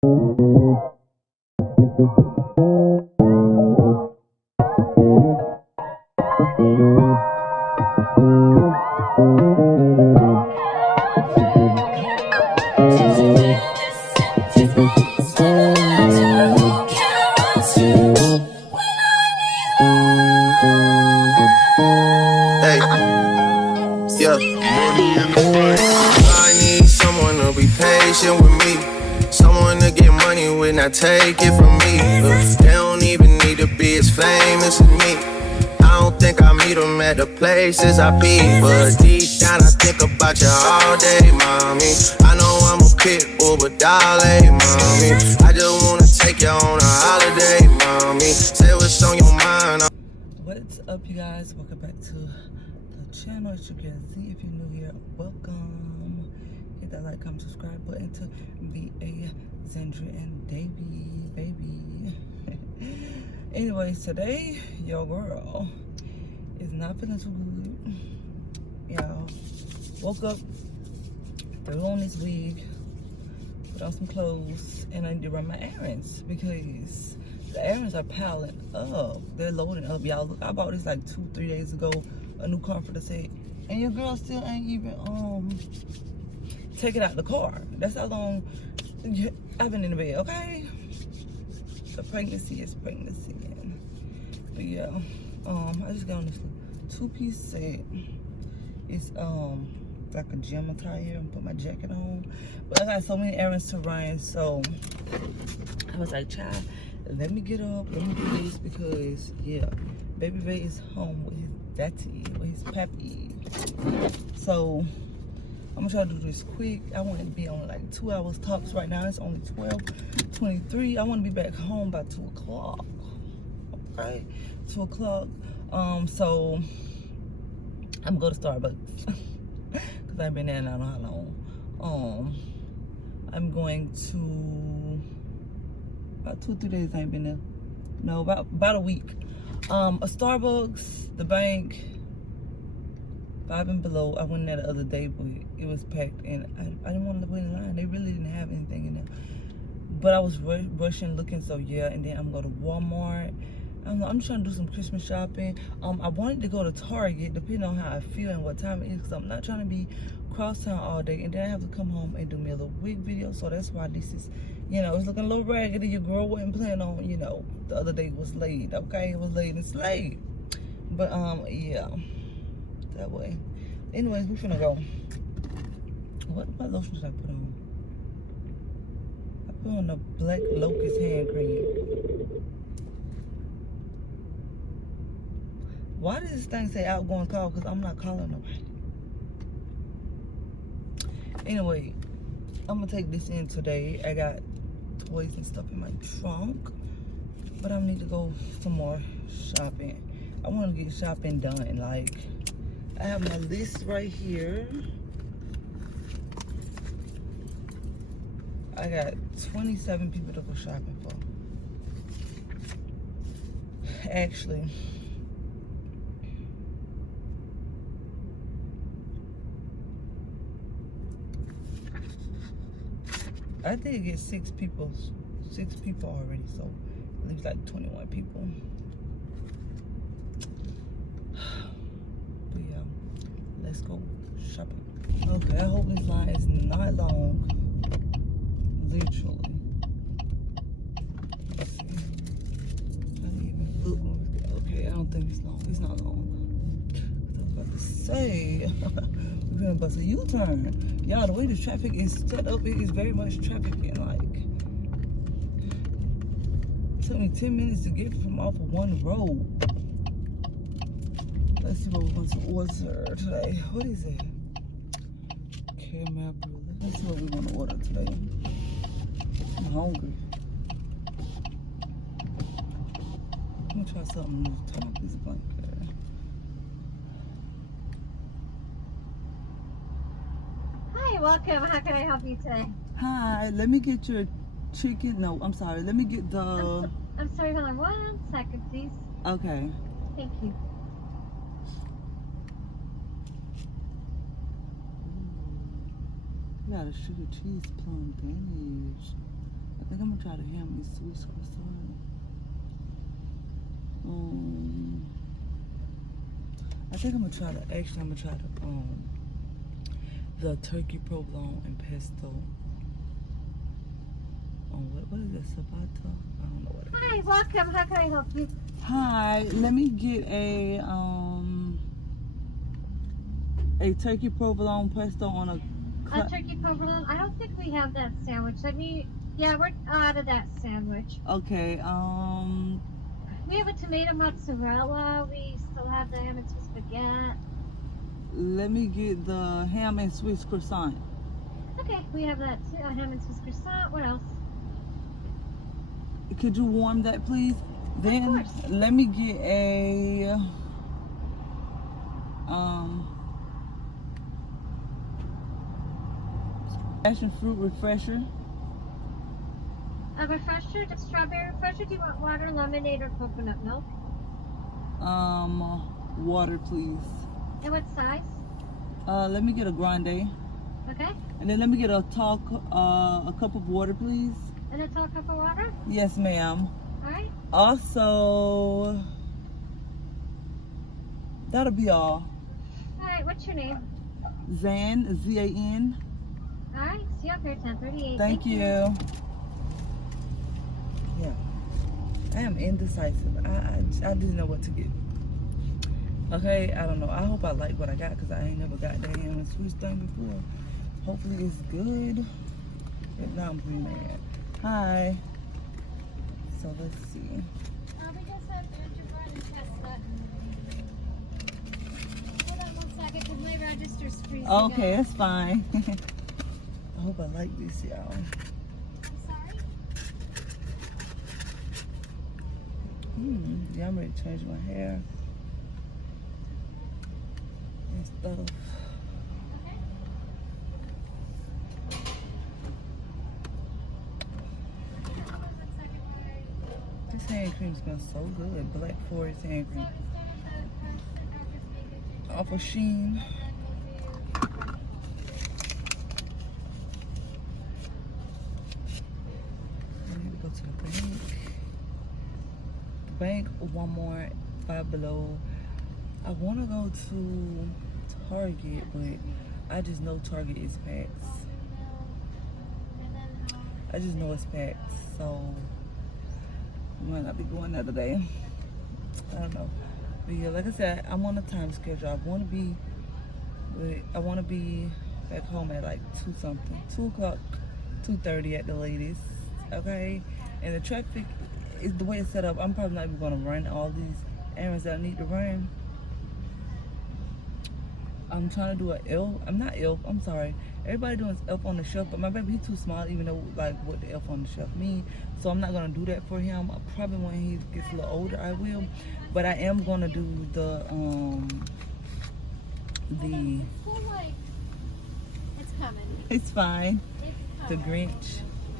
Hey, yeah. I need someone to be patient with me. Someone to get money with, not take it from me. They don't even need to be as famous as me. I don't think I meet them at the places I be, but deep down I think about you all day, mommy. I know I'm a pit bull, but darling, mommy, I just wanna take you on a holiday, mommy. Say what's on your mind. What's up, you guys? Welcome back to the channel. It's your girl Z. If you're new here, welcome. Hit that like, comment, subscribe button to IG Zandria.Davey, baby. Anyways, today, your girl is not feeling too good. Y'all, woke up, threw on this wig, put on some clothes, and I need to run my errands because the errands are piling up. They're loading up, y'all. Look, I bought this like 2-3 days ago, a new comforter set, and your girl still ain't even take it out the car. That's how long I've been in the bed, okay? So pregnancy is pregnancy. But yeah, I just got on this 2-piece set. It's like a gym attire and put my jacket on. But I got so many errands to run, so I was like, child, let me get up, let me do this, because yeah, baby Ray is home with his daddy, with his pappy. So I'm gonna try to do this quick. I want to be on like 2 hours tops. Right now it's only 12:23. I want to be back home by 2 o'clock. Okay, 2 o'clock. So I'm gonna go to Starbucks because I've been there and I don't know how long. I'm going to about 2-3 days. I ain't been there. No, about a week. A Starbucks, the bank, 5 and below. I went there the other day, but it was packed, and I didn't want to wait in line. They really didn't have anything in there. But I was rushing, looking, so yeah. And then I'm going to Walmart. I'm just trying to do some Christmas shopping. I wanted to go to Target, depending on how I feel and what time it is, because I'm not trying to be cross town all day, and then I have to come home and do me a little wig video. So that's why this is, you know, it's looking a little raggedy. Your girl wasn't planning on, you know, the other day was late. Okay, it was late and slayed. But yeah, that way. Anyways, we finna go. What lotion did I put on? I put on the Black Locust hand cream. Why does this thing say outgoing call? Because I'm not calling nobody. Anyway, I'm gonna take this in today. I got toys and stuff in my trunk, but I need to go some more shopping. I want to get shopping done. Like, I have my list right here. I got 27 people to go shopping for. Actually, I did get 6 people already, so it leaves like 21 people. But yeah, let's go shopping. Okay, I hope this line is not long. Literally. Let's see. I didn't even look when we get. Okay, I don't think it's long. It's not long. I was about to say, we're gonna bust a U-turn. Y'all, the way the traffic is set up, it is very much traffic, and like, it took me 10 minutes to get from off of one road. Let's see what we're going to order today. What is it? Caramel brulee. Let's see what we're going to order today. I'm hungry. Let me try something new. Turn off this blanket. Hi, welcome. How can I help you today? Hi, let me get your chicken. No, I'm sorry. Let me get the... I'm sorry, hold on 1 second, please. Okay. Thank you. You got a sugar cheese plum Danish. think I'm gonna try the ham and Swiss croissant. I think I'm gonna try the turkey provolone and pesto. What is this? Sabata? I don't know what it is. Hi, welcome. How can I help you? Hi, let me get a turkey provolone pesto on a Turkey provolone. I don't think we have that sandwich. Yeah, we're out of that sandwich. Okay, We have a tomato mozzarella. We still have the ham and Swiss spaghetti. let me get the ham and Swiss croissant. Okay, we have that too. Ham and Swiss croissant. What else? Could you warm that, please? Then course. let me get a passion fruit refresher. A refresher, just strawberry refresher. Do you want water, lemonade, or coconut milk? Water, please. And what size? Let me get a grande. Okay. And then let me get a cup of water, please. And a tall cup of water? Yes, ma'am. All right. Also, that'll be all. All right, what's your name? Zan, Z-A-N. All right, see you up here, 10:38. Thank you. Yeah, I am indecisive. I didn't know what to get. Okay, I don't know. I hope I like what I got because I ain't never got that ham and Swiss thing before. Hopefully it's good. If not, I'm pretty mad. Hi. So let's see. We just have gingerbread and chestnut. Hold on 1 second, because my register's freezing. Okay, that's fine. I hope I like this, y'all. I'm sorry? Yeah, I'm ready to change my hair and stuff. Okay. This hand cream smells so good. Black Forest hand cream. Off of Sheen. I need to go to the bank. One more, Five Below. I want to go to Target, but I just know Target is packed. I just know it's packed, so we might not be going the other day. I don't know. But yeah, like I said, I'm on a time schedule. I want to be back home at like 2 something, 2 o'clock, 2:30 at the latest. Okay, and the traffic is the way it's set up. I'm probably not even gonna run all these errands that I need to run. I'm trying to do an elf. I'm not elf. I'm sorry. Everybody doing elf on the shelf, but my baby he's too small, even though like what the elf on the shelf mean. So I'm not gonna do that for him. Probably when he gets a little older, I will. But I am gonna do the It's coming. It's fine. It's The coming.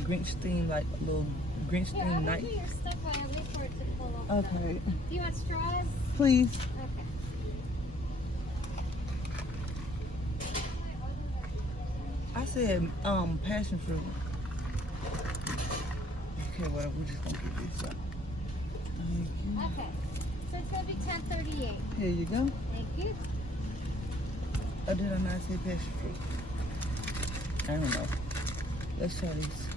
Grinch theme, like a little Grinch Yeah, theme I'll night. do your stuff while I wait for it to pull up. Okay, Do you want straws? please. Okay. I said passion fruit. Okay, well we're just gonna get this up. Thank you. Okay. So it's gonna be 10:38. Here you go. Thank you. Or did I not say passion fruit? I don't know. Let's try these.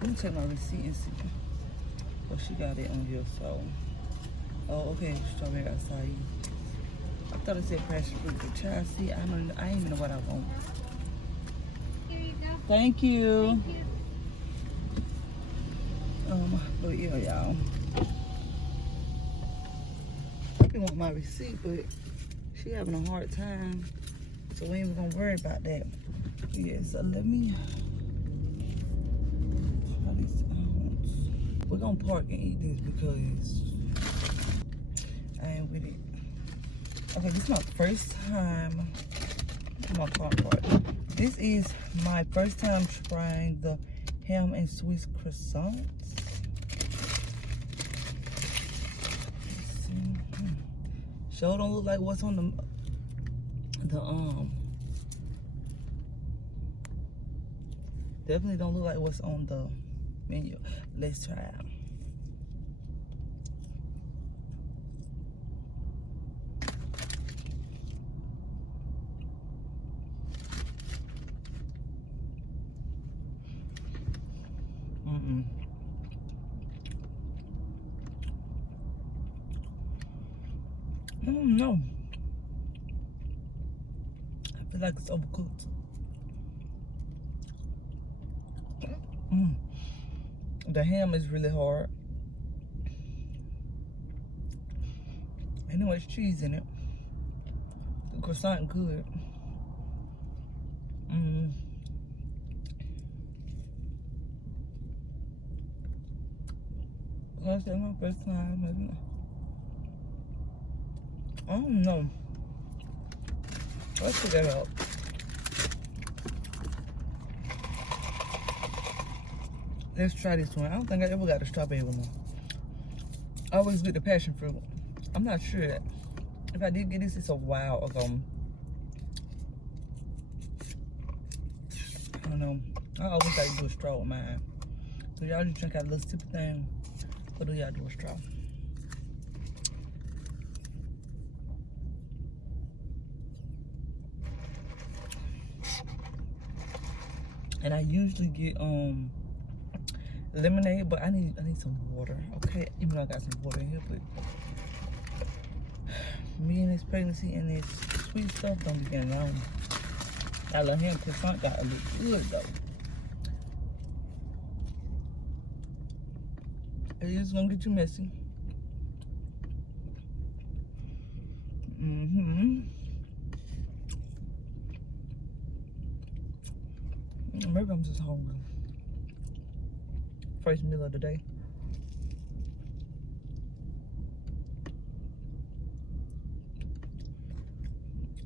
Let me check my receipt and see. Oh, she got it on here, so. Oh, okay, strawberry acai. I thought it said passion fruit, but child, see, I ain't even know what I want. Here you go. Thank you. Thank you. But yeah, y'all. I didn't want my receipt, but she having a hard time, so we ain't even gonna worry about that. Yeah, so let me try these out. We're gonna park and eat this because I ain't with it. Okay, this is my first time. My car part. This is my first time trying the ham and Swiss croissants. Sure don't look like what's on the definitely don't look like what's on the menu. Let's try it. No. I feel like it's overcooked. The ham is really hard. Anyway, it's cheese in it. The croissant good. That's my first time, maybe not. I don't know. Let's figure that out. Let's try this one. I don't think I ever got a strawberry one. I always get the passion fruit. I'm not sure if I did get this, it's a while ago. I don't know. I always got to do a straw with mine. So y'all just drink out a little sip thing, or do y'all do a straw? And I usually get lemonade, but I need some water. Okay, even though I got some water in here, but me and this pregnancy and this sweet stuff don't be getting along. That little ham croissant got to look good though. It is gonna get you messy. Maybe I'm just hungry. First meal of the day.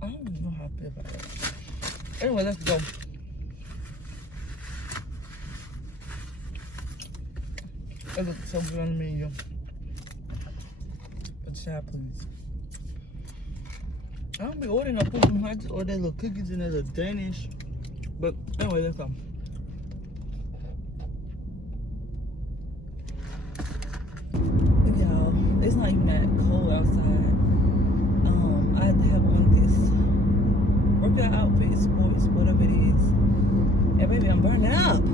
I don't know how I feel about that. Anyway, let's go. It looks so good on the menu. But child, please. I don't be ordering no food from her. I just order little cookies and a little Danish. But anyway, let's go. Look, y'all, it's not even that cold outside. I had to have on this workout outfit, sports, whatever it is. And baby, I'm burning up.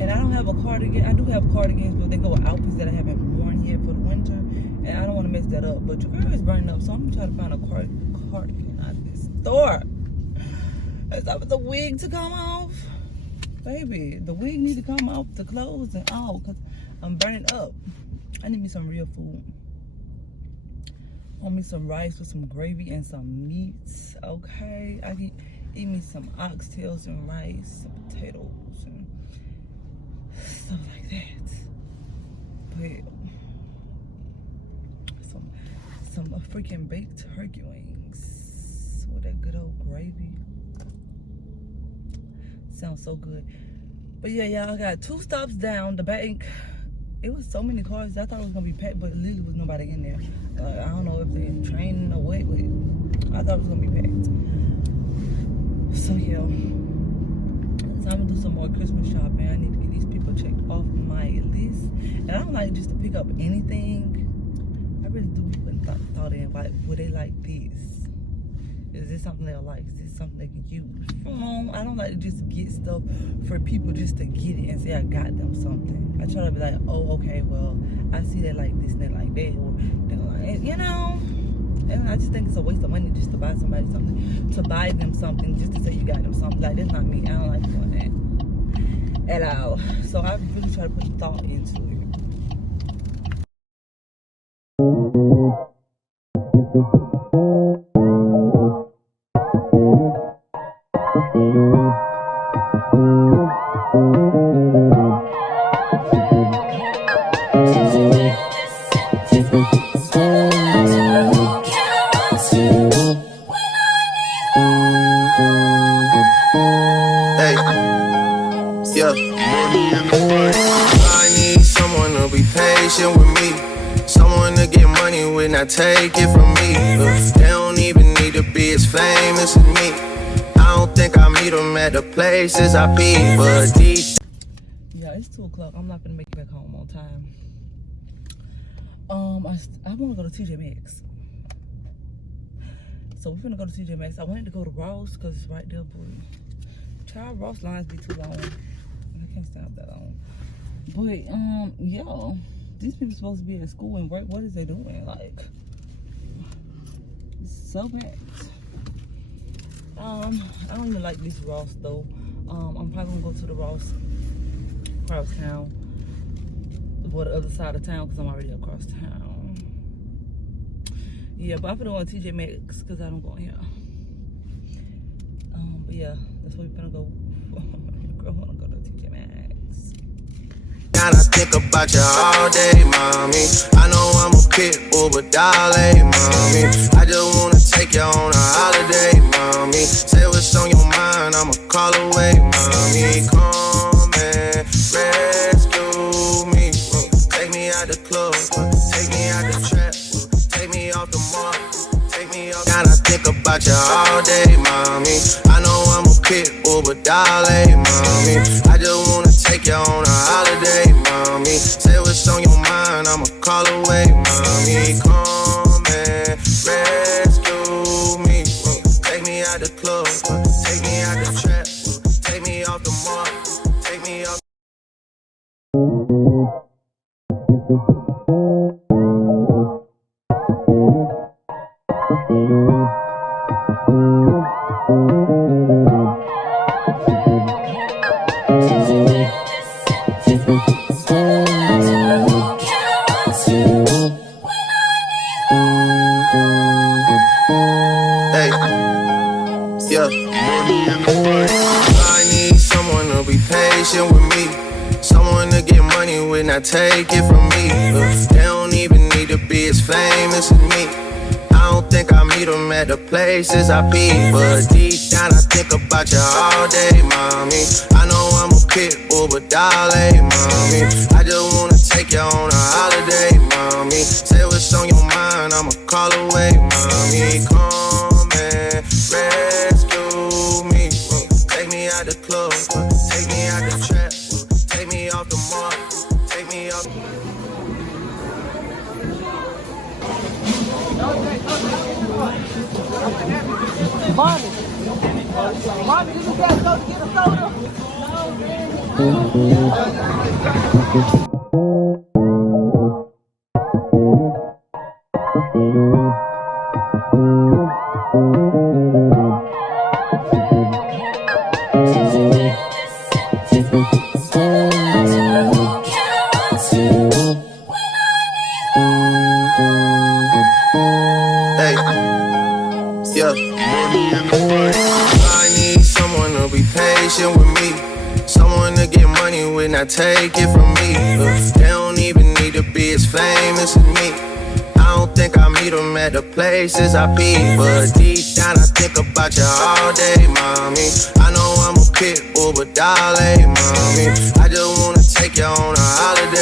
And I don't have a cardigan. I do have cardigans, but they go with outfits that I haven't worn yet for the winter. And I don't want to mess that up. But your girl is burning up, so I'm gonna try to find a cardigan out of this store. It's up with the wig to come off. Baby, the wig need to come off, the clothes and all, because I'm burning up. I need me some real food. I want me some rice with some gravy and some meats, okay? I can eat me some oxtails and rice, some potatoes and stuff like that. But some freaking baked turkey wings with that good old gravy. Sounds so good. But yeah, y'all, got 2 stops down the bank. It was so many cars. I thought it was gonna be packed, but literally was nobody in there. I don't know if they're in training or what, but I thought it was gonna be packed. So yeah, so I'm gonna do some more Christmas shopping. I need to get these people checked off my list. And I don't like just to pick up anything. I really do be putting thought in, like, would they like this? Is this something they'll like? Is this something they can use? I don't like to just get stuff for people just to get it and say I got them something. I try to be like, oh, okay, well, I see they like this and they like that, or they like, you know. And I just think it's a waste of money just to buy somebody something, to buy them something just to say you got them something. Like, that's not me. I don't like doing that at all. So I really try to put thought into it. Take it from me. They don't even need to be as famous as me. I don't think I meet them at the places I be, but deep. Yeah, it's 2 o'clock. I'm not gonna make it back home on time. I want to go to TJ Maxx. So we're gonna go to TJ Maxx. I wanted to go to Ross because it's right there, but child, Ross lines be too long. I can't stand up that long. But yeah, these people supposed to be at school and work. What is they doing? Like, it's so bad. I don't even like this Ross though. I'm probably gonna go to the Ross across town, or the other side of town, because I'm already across town. Yeah, but I'm gonna go to TJ Maxx because I don't go in here. But yeah, that's where we're gonna go. Girl, wanna go to TJ Maxx. And I think about you all day, mommy. I know I'm a pit bull, but darling, mommy, I just wanna take you on a holiday, mommy. Say what's on your mind, I'ma call away, mommy. Come and rescue me. Take me out the club, take me out the trap, take me off the mark, take me off. And I think about you all day, mommy. I know I'm a pit bull, but darling, mommy, I just wanna take you on a holiday, mommy. Say what's on your mind, I'ma call away, mommy. Come and rescue me. Take me out the club, take me out the trap, take me off the mark, take me off. Hey, yeah. I need someone to be patient with me, someone to get money with, not take it from me. They don't even need to be as famous as me. I don't think I meet them at the places I be, but deep down I think about you all day, mommy. I know I'm a pit bull, but darling, mommy, I just wanna take you on a holiday, mommy. Say what's on your mind, I'ma call away, mommy. Come and rescue me. Take me out the club, take me out the trap, take me off the mark, take me off. Mommy, did you guys go to get a soda? Hey, yeah. I need someone to be patient with me, someone to get money with, not take it from me. They don't even need to be as famous as me. I don't think I meet them at the places I be, but deep down I think about you all day, mommy. I know I'm a pit bull, but darling, mommy, I just wanna take you on a holiday.